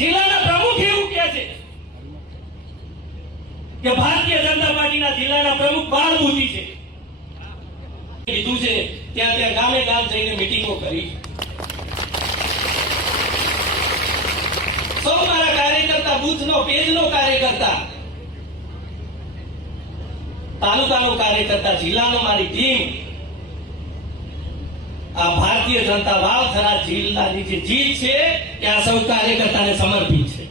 જિલ્લાના પ્રમુખ એવું કહે છે કે ભારતીય જનતા પાર્ટીના જિલ્લાના પ્રમુખ 12 બુદ્ધિ છે કીધું છે ત્યાં ત્યાં ગામે ગામ જઈને મીટિંગો કરી સૌ મારા કાર્યકર્તા બુથનો પેજનો કાર્યકર્તા તાલુકાનો કાર્યકર્તા જિલ્લાનો મારી ટીમ આ ભારતીય જનતા વાવથરા જિલ્લાની જે જીત છે એ આ સૌ કાર્યકર્તાને સમર્પિત છે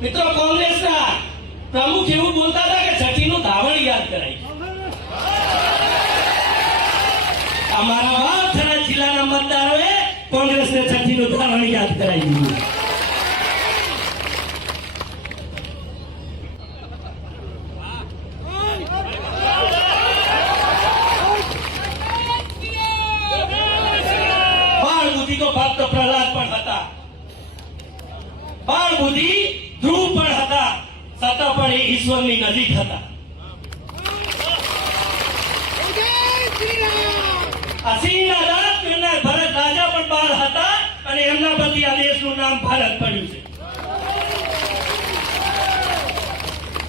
મિત્રો કોંગ્રેસના પ્રમુખ એવું બોલતા હતા કે છઠ્ઠીનું ધાવણ યાદ કરાય અમારા વાવથરા જિલ્લાના મતદારોએ કોંગ્રેસને છઠ્ઠીનું ધાવણ યાદ કરાવી દીધું ભક્ત પ્રહલાદ પણ હતા બાળ બુદ્ધિ ધ્રુવ પણ હતા છતાં પણ એ ઈશ્વરની નજીક હતા આ સિંહના દાંત પહેરનાર ભરત રાજા પણ બાળ હતા અને એમના પરથી આ દેશનું નામ ભારત પડ્યું છે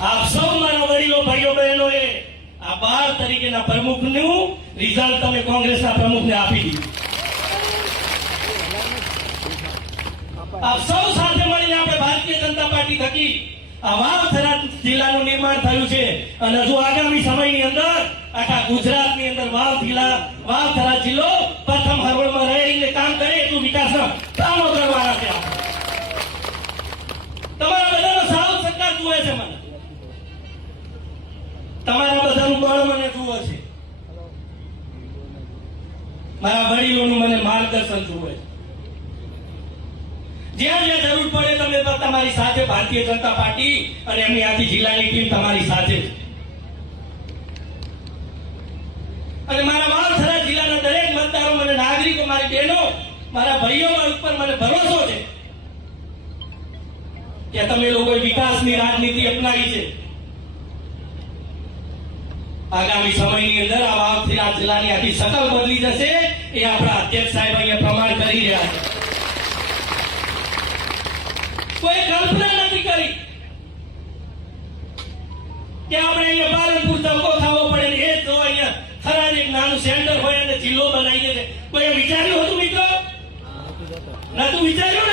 આપ સૌ મારા વડીલો ભાઈઓ બહેનોએ આ બાળ તરીકેના પ્રમુખનું રિઝલ્ટ તમે કોંગ્રેસના પ્રમુખને આપી દીધું આપ સૌ સાથે મળીને આપણે ભારતીય જનતા પાર્ટી થકી આ વાવથરા જિલ્લાનું નિર્માણ થયું છે અને હજુ આગામી સમયની અંદર આખા ગુજરાતની અંદર વાવથરા જિલ્લો પ્રથમ હરોળમાં રહીને કામ કરે એટલું વિકાસના કામો કરવાના છે તમારા બધાનો સાથ સહકાર જુએ છે મને તમારા બધાનું બળ મને જુએ છે મારા વડીલોનું મને માર્ગદર્શન જુએ છે જ્યાં જ્યાં જરૂર પડે તમે તમારી સાથે ભારતીય જનતા પાર્ટી અને એમની આખી જિલ્લાની ટીમ તમારી સાથે છે અને મારા વાવથરા જિલ્લાના દરેક મતદારો મને નાગરિકો મારી બહેનો મારા ભાઈઓ ઉપર મને ભરોસો છે કે તમે લોકોએ વિકાસની રાજનીતિ અપનાવી છે આગામી સમયની અંદર આ વાવથરા જિલ્લાની આખી શકલ બદલી જશે એ આપણા અધ્યક્ષ સાહેબ અહીંયા પ્રમાણ કરી રહ્યા છે કોઈ કલ્પના નથી કરી કે આપણે અહીંયા પાલનપુર ધક્કો ખાવો પડે એ જ જો અહીંયા થરાદ એક નાનું સેન્ટર હોય અને જિલ્લો બનાવી દે કોઈ વિચાર્યું હતું મિત્રો નતું વિચાર્યું